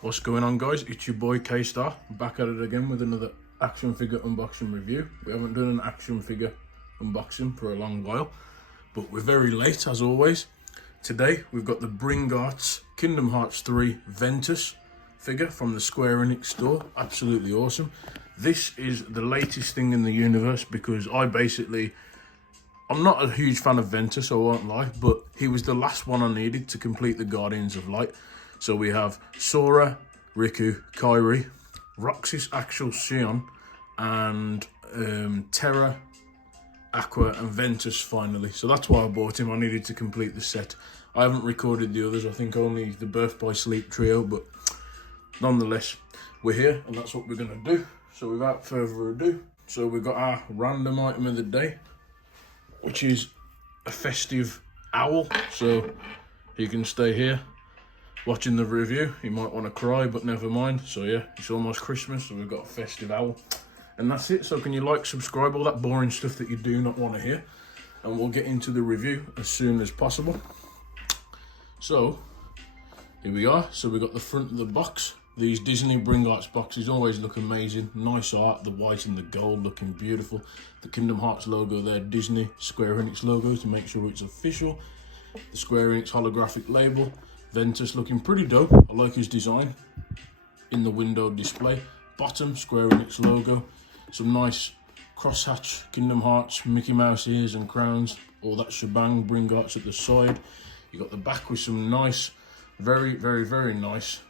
What's going on, guys? It's your boy K-Star, back at it again with another action figure unboxing review. We haven't done an action figure unboxing for a long while, but we're very late as always. Today we've got the Bring Arts Kingdom Hearts 3 Ventus figure from the Square Enix store. Absolutely awesome. This is the latest thing in the universe because I'm not a huge fan of Ventus, I won't lie, but he was the last one I needed to complete the Guardians of Light. So we have Sora, Riku, Kairi, Roxas, Axel, Xion, and Terra, Aqua, and Ventus finally. So that's why I bought him. I needed to complete the set. I haven't recorded the others. I think only the Birth by Sleep trio, but nonetheless, we're here and that's what we're going to do. So without further ado, so we've got our random item of the day, which is a festive owl. So he can stay here watching the review. He might want to cry, but never mind. So yeah, it's almost Christmas, so we've got a festive owl. And that's it. So can you like, subscribe, all that boring stuff that you do not want to hear. And we'll get into the review as soon as possible. So, here we are. So we've got the front of the box. These Disney Bring Arts boxes always look amazing. Nice art, the white and the gold looking beautiful. The Kingdom Hearts logo there, Disney Square Enix logo to make sure it's official. The Square Enix holographic label. Ventus looking pretty dope. I like his design in the window display. Bottom, Square Enix logo. Some nice crosshatch Kingdom Hearts, Mickey Mouse ears and crowns. All that shebang, Bring Arts at the side. You got the back with some nice, very nice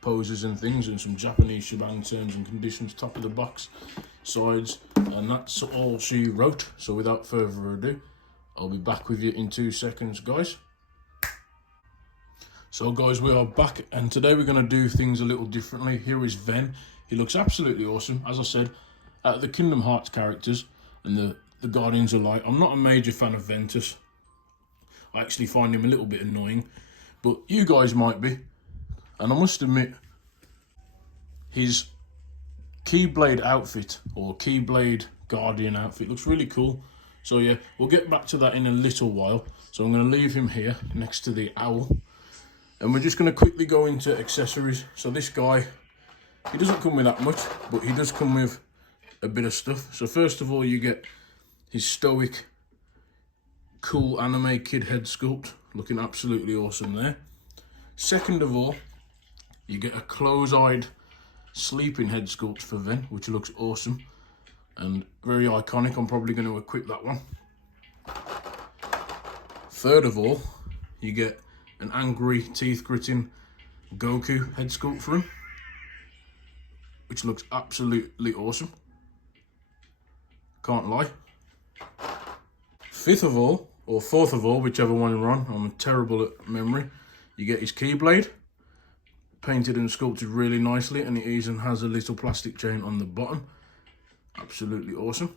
poses and things, and some Japanese shebang terms and conditions. Top of the box, sides, and that's all she wrote. So without further ado, I'll be back with you in 2 seconds, guys. So guys, we are back, and today we're going to do things a little differently. Here is Ven. He looks absolutely awesome. As I said, out of the Kingdom Hearts characters and the Guardians of Light, I'm not a major fan of Ventus. I actually find him a little bit annoying, but you guys might be. And I must admit, his Keyblade outfit, or Keyblade Guardian outfit, looks really cool. So yeah, we'll get back to that in a little while. So I'm going to leave him here next to the owl. And we're just going to quickly go into accessories. So this guy, he doesn't come with that much, but he does come with a bit of stuff. So first of all, you get his stoic, cool anime kid head sculpt, looking absolutely awesome there. Second of all, you get a close-eyed sleeping head sculpt for Ven, which looks awesome and very iconic. I'm probably going to equip that one. Third of all, you get an angry, teeth-gritting Goku head sculpt for him, which looks absolutely awesome. Can't lie. Fifth of all, or fourth of all, whichever one you're on, I'm terrible at memory, you get his Keyblade, painted and sculpted really nicely, and it even has a little plastic chain on the bottom. Absolutely awesome.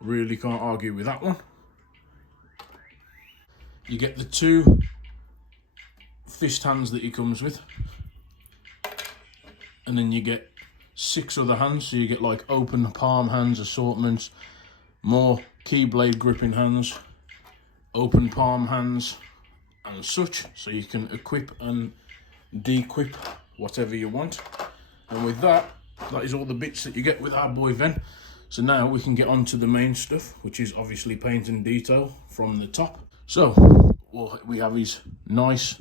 Really can't argue with that one. You get the 2 fist hands that he comes with, and then you get 6 other hands, so you get like open palm hands assortments, more Keyblade gripping hands, open palm hands and such, so you can equip and de-equip whatever you want. And with that is all the bits that you get with our boy Ven. So now we can get on to the main stuff, which is obviously paint and detail from the top. So we have his nice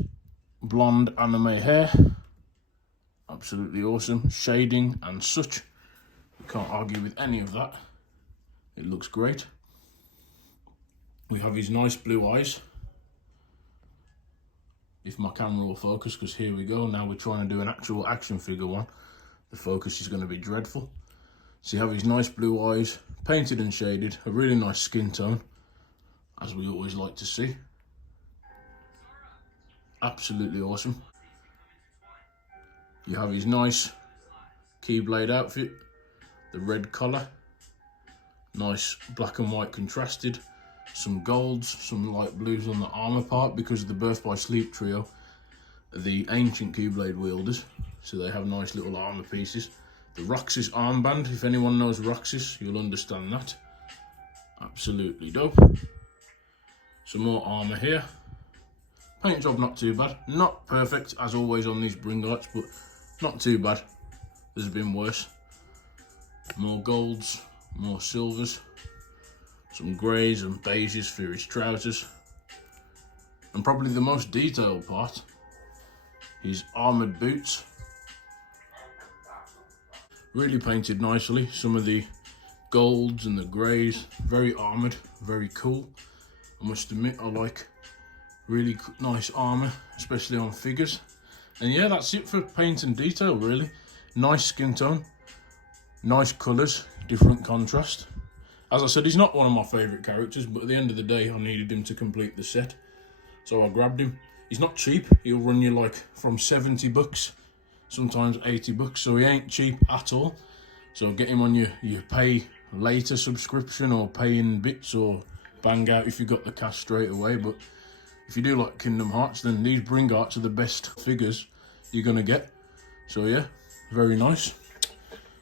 blonde anime hair, absolutely awesome, shading and such. We can't argue with any of that. It looks great. We have his nice blue eyes. If my camera will focus, because here we go. Now we're trying to do an actual action figure one. The focus is going to be dreadful. So you have his nice blue eyes, painted and shaded, a really nice skin tone, as we always like to see. Absolutely awesome. You have his nice Keyblade outfit, the red collar, nice black and white contrasted, some golds, some light blues on the armor part, because of the Birth by Sleep trio, the ancient Keyblade wielders, so they have nice little armor pieces. The Roxas armband, if anyone knows Roxas, you'll understand that. Absolutely dope. Some more armor here. Paint job not too bad. Not perfect as always on these Bringarts, but not too bad. There's been worse. More golds, more silvers, some greys and beiges for his trousers. And probably the most detailed part, his armoured boots. Really painted nicely. Some of the golds and the greys, very armoured, very cool. I must admit, I like really nice armour, especially on figures. And yeah, that's it for paint and detail really. Nice skin tone, nice colours, different contrast. As I said, he's not one of my favourite characters, but at the end of the day, I needed him to complete the set. So I grabbed him. He's not cheap. He'll run you like from 70 bucks, sometimes 80 bucks. So he ain't cheap at all. So get him on your pay later subscription, or pay in bits, or bang out if you got the cash straight away. But if you do like Kingdom Hearts, then these Bringarts are the best figures you're gonna get. So yeah, very nice.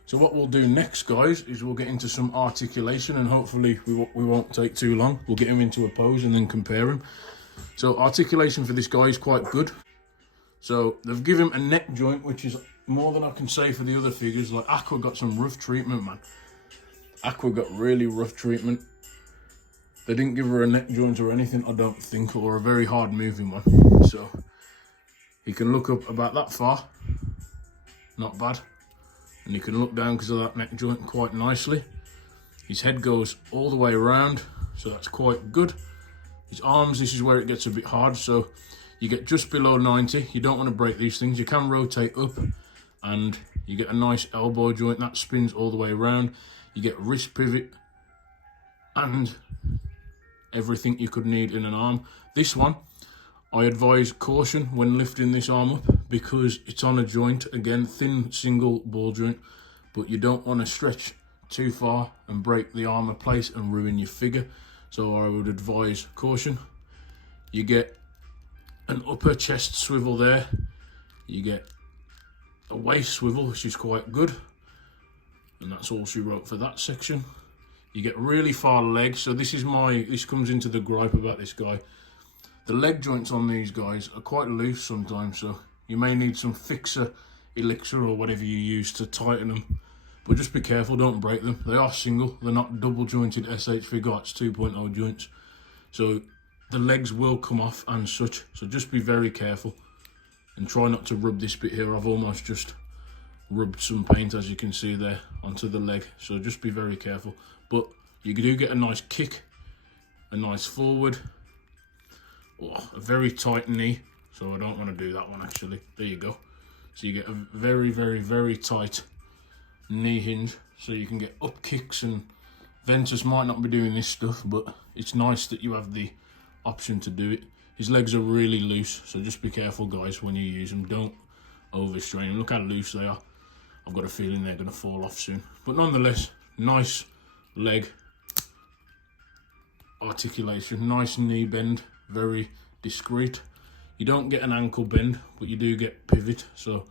So what we'll do next, guys, is we'll get into some articulation, and hopefully we won't take too long. We'll get him into a pose and then compare him. So articulation for this guy is quite good. So they've given him a neck joint, which is more than I can say for the other figures. Like Aqua got some rough treatment, man. Aqua got really rough treatment. They didn't give her a neck joint or anything, I don't think, or a very hard moving one. So he can look up about that far, not bad. And you can look down because of that neck joint quite nicely. His head goes all the way around, so that's quite good. His arms, this is where it gets a bit hard, so you get just below 90. You don't want to break these things. You can rotate up, and you get a nice elbow joint that spins all the way around. You get wrist pivot and everything you could need in an arm. This one, I advise caution when lifting this arm up, because it's on a joint, again, thin single ball joint, but you don't want to stretch too far and break the armor place and ruin your figure. So I would advise caution. You get an upper chest swivel there. You get a waist swivel, which is quite good. And that's all she wrote for that section. You get really far legs. So this comes into the gripe about this guy. The leg joints on these guys are quite loose sometimes, so you may need some fixer elixir or whatever you use to tighten them. But just be careful, don't break them. They are single, they're not double jointed SH Figuarts 2.0 joints. So the legs will come off and such, so just be very careful. And try not to rub this bit here. I've almost just rubbed some paint, as you can see there, onto the leg. So just be very careful. But you do get a nice kick, a nice forward. Oh, a very tight knee, so I don't want to do that one actually. There you go. So you get a very, very, very tight knee hinge, so you can get up kicks, and Ventus might not be doing this stuff, but it's nice that you have the option to do it. His legs are really loose, so just be careful, guys, when you use them. Don't overstrain them. Look how loose they are. I've got a feeling they're going to fall off soon. But nonetheless, nice leg articulation, nice knee bend, very discreet. You don't get an ankle bend, but you do get pivot, so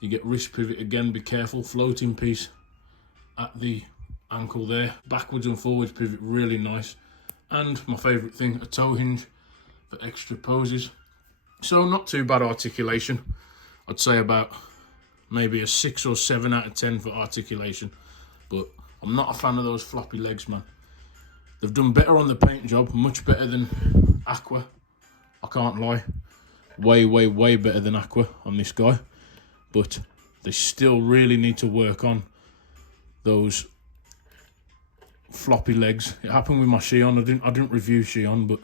you get wrist pivot again. Be careful. Floating piece at the ankle there. Backwards and forwards pivot, really nice. And my favourite thing, a toe hinge for extra poses. So not too bad articulation. I'd say about maybe a 6 or 7 out of 10 for articulation. But I'm not a fan of those floppy legs, man. They've done better on the paint job, much better than Aqua. I can't lie. Way, way, way better than Aqua on this guy. But they still really need to work on those floppy legs. It happened with my Shion. I didn't review Shion, but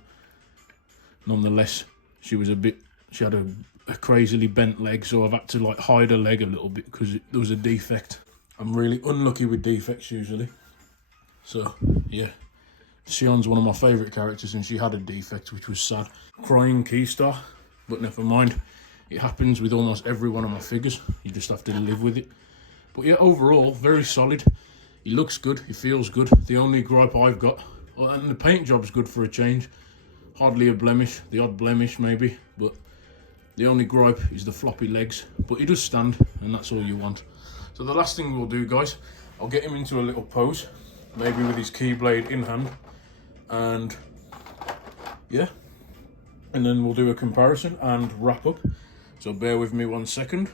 nonetheless, she had a crazily bent leg, so I've had to like hide her leg a little bit because there was a defect. I'm really unlucky with defects usually. So yeah, Shion's one of my favourite characters, and she had a defect, which was sad. Crying Keystar, but never mind. It happens with almost every one of my figures. You just have to live with it. But yeah, overall, very solid. He looks good, he feels good. The only gripe I've got, well, and the paint job's good for a change. Hardly a blemish, the odd blemish maybe, but the only gripe is the floppy legs. But he does stand, and that's all you want. So the last thing we'll do, guys, I'll get him into a little pose, maybe with his keyblade in hand, and yeah, and then we'll do a comparison and wrap up. So bear with me 1 second.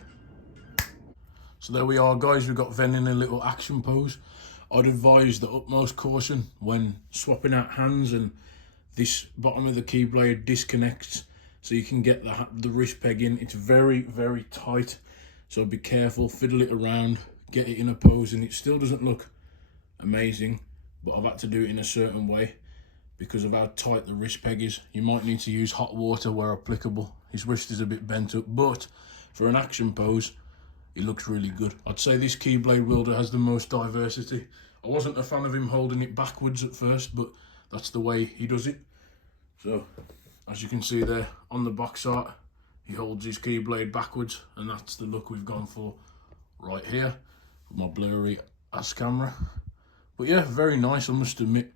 So there we are, guys. We've ven in a little action pose. I'd advise the utmost caution when swapping out hands, and this bottom of the keyblade disconnects, so you can get the wrist peg in. It's very, very tight, so be careful, fiddle it around, get it in a pose, and it still doesn't look amazing, but I've had to do it in a certain way because of how tight the wrist peg is. You might need to use hot water where applicable. His wrist is a bit bent up, but for an action pose, it looks really good. I'd say this keyblade wielder has the most diversity. I wasn't a fan of him holding it backwards at first, but that's the way he does it. So, as you can see there on the box art, he holds his keyblade backwards, and that's the look we've gone for right here with my blurry ass camera. But yeah, very nice, I must admit.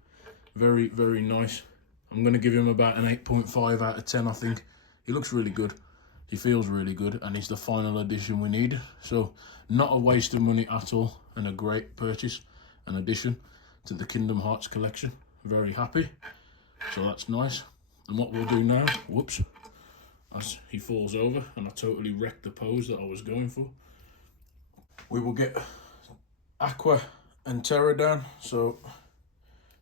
Very, very nice. I'm going to give him about an 8.5 out of 10, I think. He looks really good. He feels really good, and he's the final addition we needed. So, not a waste of money at all, and a great purchase, an addition to the Kingdom Hearts collection. Very happy. So that's nice. And what we'll do now, whoops, as he falls over, and I totally wrecked the pose that I was going for. We will get Aqua and Terra down. So,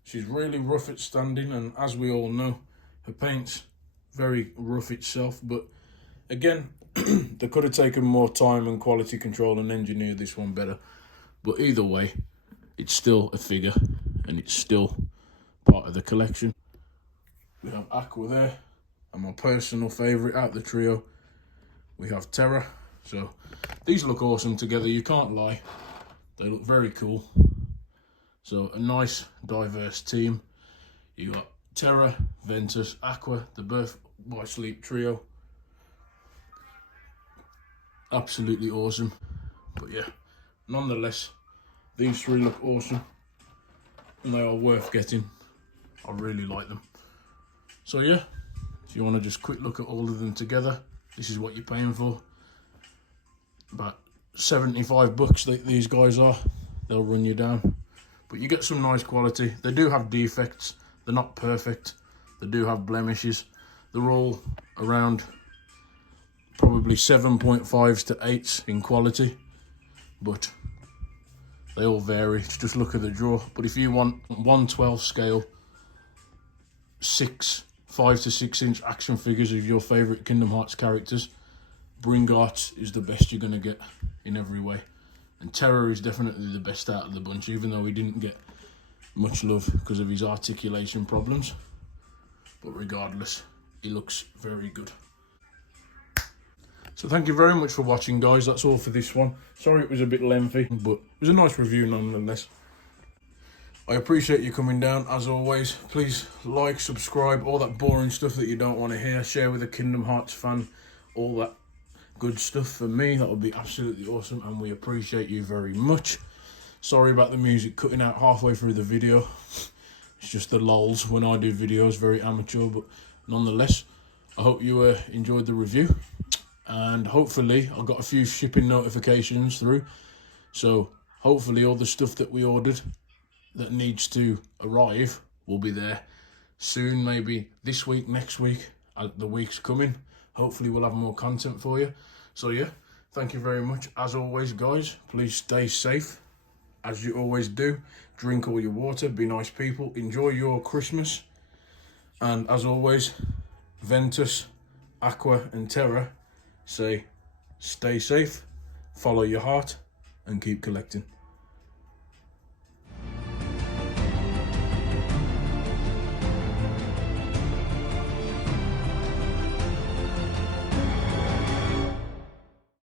she's really rough at standing, and as we all know, her paint's very rough itself, but again, they could have taken more time and quality control and engineered this one better. But either way, it's still a figure, and it's still part of the collection. We have Aqua there, and my personal favourite out of the trio, we have Terra. So these look awesome together, you can't lie. They look very cool. So a nice, diverse team. You got Terra, Ventus, Aqua, the Birth by Sleep trio. Absolutely awesome. But yeah, nonetheless, these three look awesome, and they are worth getting. I really like them. So yeah, if you want to just quick look at all of them together, this is what you're paying for. About 75 bucks these guys are. They'll run you down. But you get some nice quality. They do have defects. They're not perfect. They do have blemishes. They're all around probably 7.5s to 8s in quality, but they all vary. Just look at the draw. But if you want 1/12 scale, 5 to 6 inch action figures of your favourite Kingdom Hearts characters, Bringart is the best you're going to get in every way. And Terra is definitely the best out of the bunch, even though he didn't get much love because of his articulation problems. But regardless, he looks very good. So thank you very much for watching, guys. That's all for this one. Sorry it was a bit lengthy, but it was a nice review nonetheless. I appreciate you coming down, as always. Please like, subscribe, all that boring stuff that you don't want to hear. Share with a Kingdom Hearts fan, all that good stuff for me. That would be absolutely awesome, and we appreciate you very much. Sorry about the music cutting out halfway through the video. It's just the lulz when I do videos, very amateur, but nonetheless, I hope you enjoyed the review. And hopefully I got a few shipping notifications through, so hopefully all the stuff that we ordered that needs to arrive will be there soon, maybe this week, next week, the weeks coming. Hopefully we'll have more content for you. So yeah, thank you very much. As always, guys, please stay safe, as you always do. Drink all your water, be nice people, enjoy your Christmas, and as always, Ventus, Aqua and Terra say, stay safe, follow your heart, and keep collecting.